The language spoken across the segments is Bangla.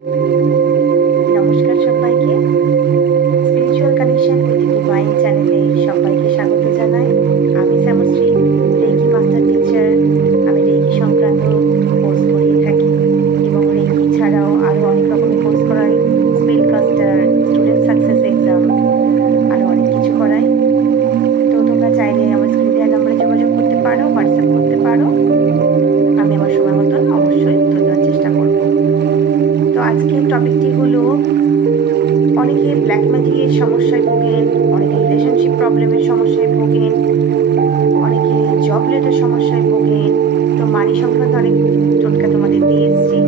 নমস্কার সবাইকে। স্পিরিচুয়াল কানেকশন উইথ ডিভাইন চ্যানেলে সবাইকে স্বাগত জানাই। আমি শ্যামশ্রী, রেকি মাস্টার টিচার। আমি রেকি সংক্রান্ত কোর্স করিয়ে থাকি এবং রেকি ছাড়াও আরও অনেক রকমের কোর্স করাই, spell custard, student success exam, আরও অনেক কিছু করাই। তো তোমরা চাইলে আমার স্ক্রিন দেওয়ার নাম্বারে যোগাযোগ করতে পারো, হোয়াটসঅ্যাপ করতে পারো। আমি আমার সময় মতন অবশ্যই উত্তর দেওয়ার চেষ্টা করব। তো আজকের টপিকটি হলো, অনেকে ব্ল্যাক ম্যাজিকের সমস্যায় ভোগেন, অনেকে রিলেশনশিপ প্রবলেমের সমস্যায় ভোগেন, অনেকে জব রিলেটেড সমস্যায় ভোগেন। তো মানি সংক্রান্ত অনেক টোটকা তোমাদের দিয়ে এসেছি।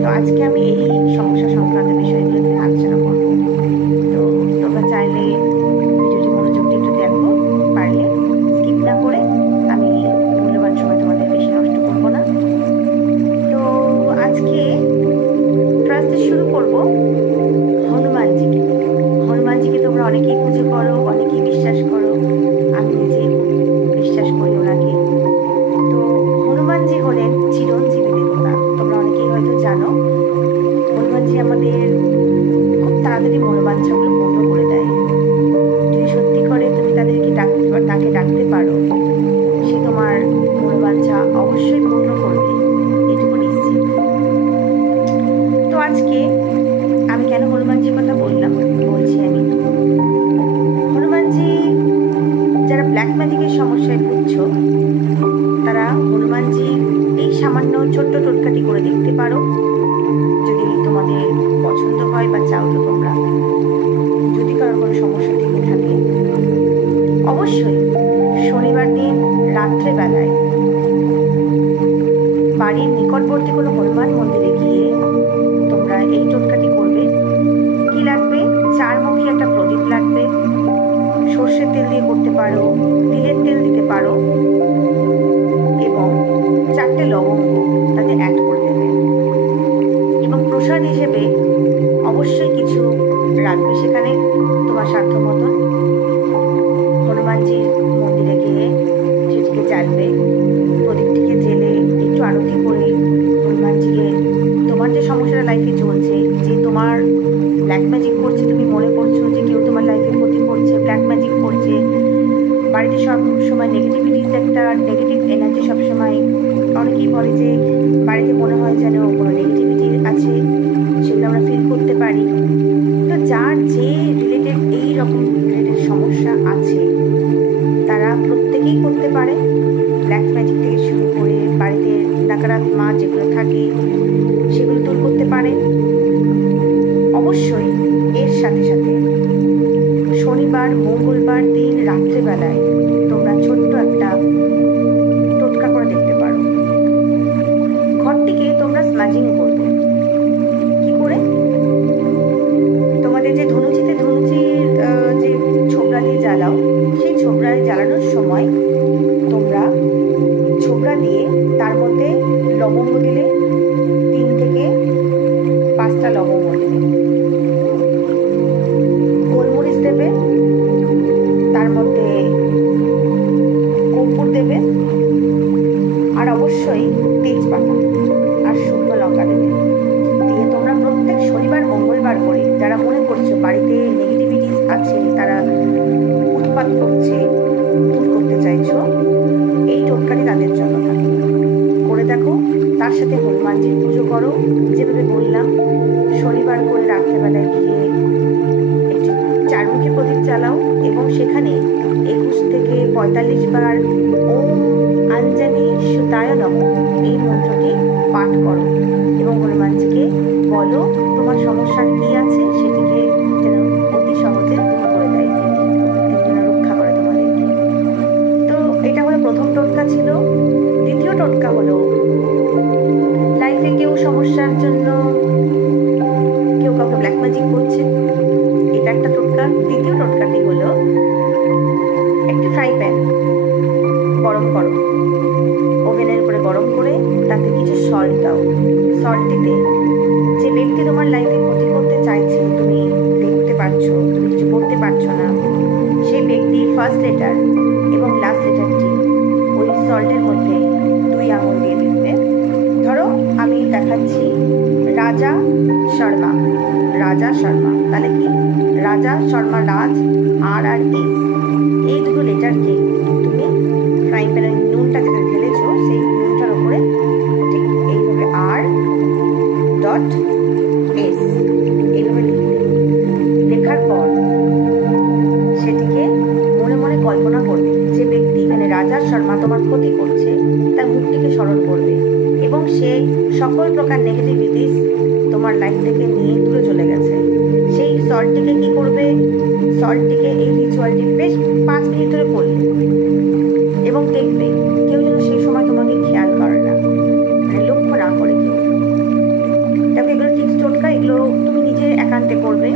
তো আজকে আমি এই সমস্যা সংক্রান্ত বিষয়গুলোতে আলোচনা করব। তো তোমরা চাইলে ভিডিওটি মনোযোগ দিয়ে একটু দেখো, পারলে স্কিপ না করে। আমি মূল্যবান সময় তোমাদের বেশি নষ্ট করবো না। তো আজকে ক্লাসটি শুরু করব হনুমানজিকে। হনুমানজিকে তোমরা অনেকেই পুজো করো, অনেকেই বিশ্বাস করো। আমি নিজেই বিশ্বাস করি ওনাকে। তো হনুমানজি হলেন চিরঞ্জীবী দেবতা। তোমরা অনেকেই হয়তো জানো, হনুমানজি আমাদের খুব তাড়াতাড়ি মনোবাঞ্ছাগুলো পূর্ণ করে দেয়। যদি সত্যি করে তুমি তাকে ডাকতে পারো, সে তোমার মনোবাঞ্ছা অবশ্যই পূর্ণ করবে, এটুকু নিশ্চিত। তো আজকে আমি কেন হনুমানজির কথা বলছি আমি। হনুমানজি, যারা ব্ল্যাক ম্যাজিকের সমস্যায় ভুগছো, তারা হনুমানজি এই সামান্য ছোট্ট টোটকাটি করে দেখতে পারো। যদি তোমাদের পছন্দ হয় বা চাও তো তোমরা, যদি কারোর কোনো সমস্যা থেকে থাকে, অবশ্যই শনিবার দিন রাত্রেবেলায় বাড়ির নিকটবর্তী কোনো হনুমান মন্দিরে গিয়ে তোমরা এই টোটকাটি করবে। কি লাগবে? 4 মুখী একটা প্রদীপ লাগবে। সর্ষের তেল দিয়ে করতে পারো, তিলের তেল দিতে পারো, এবং 4টে লবঙ্গ তাতে অ্যাড করে দেবে। এবং প্রসাদ হিসেবে অবশ্যই কিছু রাখবে সেখানে তোমার সাধ্য মতন। হনুমানজির মন্দিরে গিয়ে সেটিকে জ্বালবে, প্রদীপটিকে জেলে একটু আরতি করে হনুমানজিকে, তোমার যে সমস্যাটা লাইফে চলছে, যে তোমার ব্ল্যাক ম্যাজিক করছে, তুমি মনে করছো যে কেউ তোমার লাইফে ক্ষতি করছে, ব্ল্যাক ম্যাজিক করছে, বাড়িতে সব সময় নেগেটিভিটিস, একটা নেগেটিভ এনার্জি সবসময়, অনেকেই বলে যে বাড়িতে মনে হয় যেন কোনো নেগেটিভিটি আছে, সেগুলো আমরা ফিল করতে পারি। তো যার যে রিলেটেড এই রকম রিলেটেড সমস্যা আছে, তারা প্রত্যেকেই করতে পারে। ব্ল্যাক ম্যাজিক থেকে শুরু করে বাড়িতে নাকারাত্মা যেগুলো থাকে সেগুলো দূর করতে পারে। অবশ্যই এর সাথে সাথে শনিবার মঙ্গলবার দিন রাত্রেবেলায় তোমরা ছোট্ট একটা টোটকা করে দেখতে পারো। ঘরটিকে তোমরা স্মাজিং করবে। কি করে? তোমাদের যে ধনুচির যে ছোবড়া দিয়ে জ্বালাও, সেই ছোবড়া জ্বালানোর সময় তোমরা ছোবড়া দিয়ে তার মধ্যে লবঙ্গ দিলে, 3 থেকে 5টা লবঙ্গ দিলে, গোলমরিচ দেবে, তার মধ্যে কর্পূর দেবে, আর অবশ্যই তেজপাতা আর শুকনো লঙ্কা দেবে। দিয়ে তোমরা প্রত্যেক শনিবার মঙ্গলবার করে, যারা মনে করছো বাড়িতে নেগেটিভিটিস আছে, তারা উৎপাত করছে, দূর করতে চাইছো, এই টোটকাটি তাদের জন্য থাকে। করে দেখো। তার সাথে হনুমানজির পুজো করো, যেভাবে বললাম। শনিবার করে রাত্রেবেলায় গিয়ে একটি 4 মুখী প্রদীপ জ্বালাও এবং সেখানে 21 থেকে 45 বার ওম আঞ্জনি সুতায় নমঃ এই মন্ত্রটি পাঠ করো এবং হনুমানজিকে বলো তোমার সমস্যা কি আছে সেটিকে যেন অতি সহজে দূর করে দেয়, তিনি যেন রক্ষা করে তোমাদেরকে। তো এটা হলো প্রথম টোটকা ছিল। দ্বিতীয় টোটকা হলো, লাইফে কেউ সমস্যার জন্য কেউ কাউকে ব্ল্যাক ম্যাজিক করছে, এটা একটা টোটকা। দ্বিতীয় টোটকাটি হলো, একটি ফ্রাই প্যান গরম করো, ওভেনের উপরে গরম করে তাতে কিছু সল্ট দাও। সল্টটিতে যে ব্যক্তি তোমার লাইফে ক্ষতি করতে চাইছে, তুমি দেখতে পাচ্ছো তুমি কিছু করতে পারছো না, সেই ব্যক্তির ফার্স্ট লেটার এবং লাস্ট লেটারটি ওই সল্টের মধ্যে 2 আঙুল দিয়ে লিখবে। ধরো আমি দেখাচ্ছি রাজা শর্মা, রাজা শর্মা। তাহলে কি রাজা শর্মা, রাজ, আর আর এস, এই দুটো লেটারকে তুমি ফ্রাইং প্যানে নুনটা যেটা ঢেলেছো সেই নুনটার উপরে ঠিক এইভাবে আর ডট এস এইভাবে লিখবে। লেখার পর সেটিকে মনে মনে কল্পনা করবে যে ব্যক্তি মানে রাজা শর্মা তোমার ক্ষতি করছে তার মুখটিকে স্মরণ করবে এবং সে সকল প্রকার নেগেটিভিটিস তোমার লাইফ থেকে নিয়ে দূরে চলে গেছে। সেই সল্টটিকে কি করবে, সল্টটিকে এই রিচুয়ালটি বেশ 5 মিনিট ধরে করবে এবং দেখবে কেউ যেন সেই সময় তোমাকে খেয়াল করে না, মানে লক্ষ্য না করে কেউ। দেখো এগুলো টিপস টোটকা, এগুলো তুমি নিজে একান্তে করবে।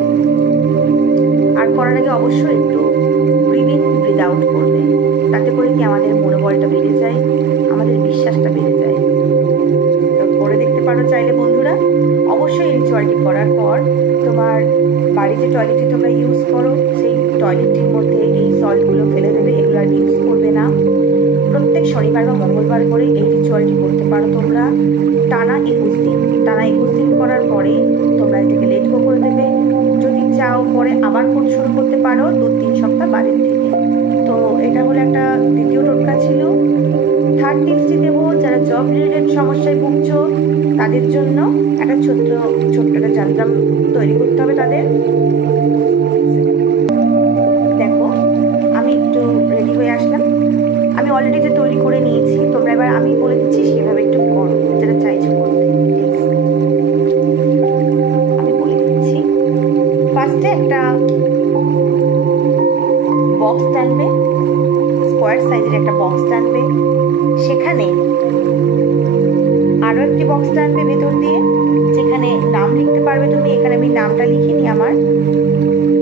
আর করার আগে অবশ্যই একটু ব্রিদ ইন ব্রিদ আউট করবে, তাতে করে কি আমাদের মনোবলটা বেড়ে যায়, আমাদের বিশ্বাসটা বেড়ে যায়। তো করে দেখতে পারো চাইলে বন্ধুরা। অবশ্যই এই রিচুয়ালটি করার পর তোমার বাড়িতে টয়লেটটি তোমরা ইউজ করো, সেই টয়লেটটির মধ্যে এই সল্টগুলো ফেলে দেবে, এগুলো আর ইউজ করবে না। প্রত্যেক শনিবার বা মঙ্গলবার করে এই রিচুয়ালটি করতে পারো তোমরা টানা 21 দিন। টানা 21 দিন করার পরে তোমরা এটাকে লেট গো করে দেবে। যদি চাও পরে আবার শুরু করতে পারো 2-3 সপ্তাহ বাড়ির থেকে। তো এটা হলো একটা দ্বিতীয় টোটকা ছিল। থার্ড টিপসটি দেবো, যারা জব রিলেটেড সমস্যায় ভুগছো তাদের জন্য একটা ছোট্ট একটা যন্ত্র তৈরি করতে হবে তাদের। দেখো আমি একটু রেডি হয়ে আসলাম, আমি অলরেডি যে তৈরি করে নিয়েছি, তোমরা এবার আমি বলে দিচ্ছি সেভাবে একটু করো যেটা চাইছো করতে। আমি বলে দিচ্ছি, ফার্স্টে একটা বক্স টানবে, স্কোয়ার সাইজের একটা বক্স টানবে, সেখানে আরও একটি বক্স টানবে ভেতর দিয়ে, যেখানে নাম লিখতে পারবে তুমি। এখানে আমি নামটা লিখিনি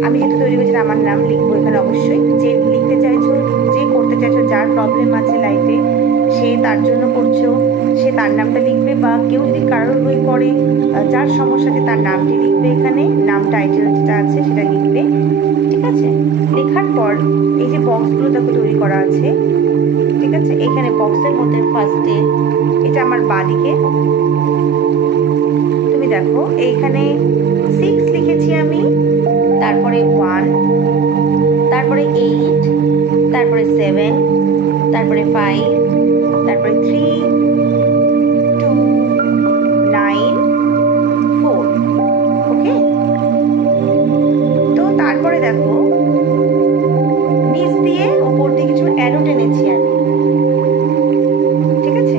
আমি যেহেতু তৈরি করেছি আমার নাম লিখবো এখানে। অবশ্যই যে লিখতে চাইছো, যে করতে চাইছো, যার প্রবলেম আছে লাইফে, সে তার জন্য করছো, সে তার নামটা লিখবে। বা কেউ যদি কারোর হয়ে করে, যার সমস্যা আছে তার নামটি লিখবে, এখানে নাম টাইটেল যেটা আছে সেটা লিখবে। ঠিক আছে, লেখার পর এই যে বক্সগুলো দেখো তৈরি করা আছে, ঠিক আছে, এখানে বক্সের মধ্যে ফার্স্টে এটা আমার বাঁদিকে তুমি দেখো এইখানে 6 লিখেছি আমি, তারপরে 1, তারপরে 8, তারপরে 7, তারপরে 5, তারপরে 3, 2, 9, 4। ওকে, তো তারপরে দেখো নিচ দিয়ে উপর দিয়ে কিছু অ্যারো টেনেছি আমি। ঠিক আছে,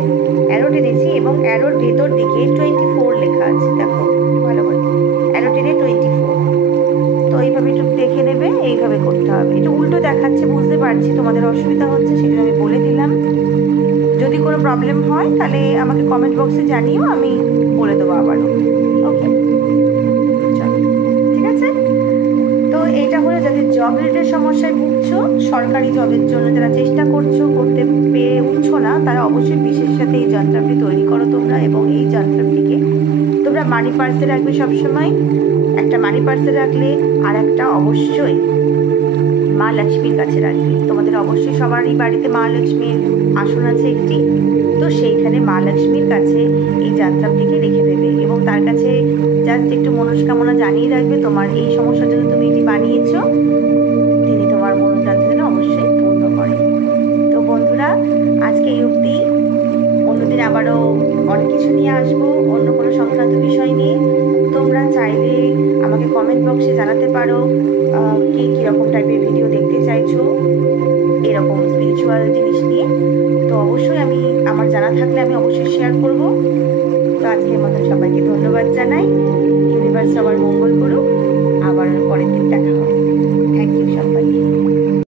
অ্যারো টেনেছি এবং অ্যারোর ভেতর দিকে 24 লেখা আছে। দেখো ভালো করে অ্যারো টেনে 24। তো এইভাবে একটু দেখে নেবে, এইভাবে করতে হবে। একটু উল্টো দেখাচ্ছে বুঝতে পারছি, তোমাদের অসুবিধা হচ্ছে, সেটা আমি বলে দিলাম। যদি কোনো প্রবলেম হয় তাহলে আমাকে কমেন্ট বক্সে জানিও, আমি বলে দেবো আবারও। ওকে, চলো, ঠিক আছে। তো এটা হলো যাদের জব রিলেটেড সমস্যায় ভুগছো, সরকারি জবের জন্য যারা চেষ্টা করছো, করতে পেরে উঠছো না, তারা অবশ্যই বিশেষ সাথে এই যন্ত্রটি তৈরি করো তোমরা। এবং এই যন্ত্রটিকে তোমরা মানি পার্সে রাখবে সবসময়। একটা মানি পার্সে রাখলে আর একটা অবশ্যই মা লক্ষ্মীর কাছে রাখবে। তোমাদের অবশ্যই সবারই বাড়িতে মা লক্ষ্মীর আসন আছে একটি, তো সেইখানে মা লক্ষ্মীর কাছে এই যন্ত্রটিকে রেখে দেবে এবং তার কাছে জাস্ট একটু মনস্কামনা জানিয়ে রাখবে তোমার এই সমস্যার জন্য তুমি এটি বানিয়েছো, তিনি তোমার মনোযান্ত্র যেন অবশ্যই পূর্ণ করেন। তো বন্ধুরা, আজকে এই অবধি। অন্যদিন আবারও অনেক কিছু নিয়ে আসবো, অন্য কোনো সংক্রান্ত বিষয় নিয়ে। তোমরা চাইলে আমাকে কমেন্ট বক্সে জানাতে পারো কে কীরকম টাইপের ভিডিও দেখতে চাইছো এরকম স্পিরিচুয়াল জিনিস নিয়ে। তো অবশ্যই আমি আমার জানা থাকলে আমি অবশ্যই শেয়ার করব। তো আজকের মতো সবাইকে ধন্যবাদ জানাই। ইউনিভার্স সবার মঙ্গল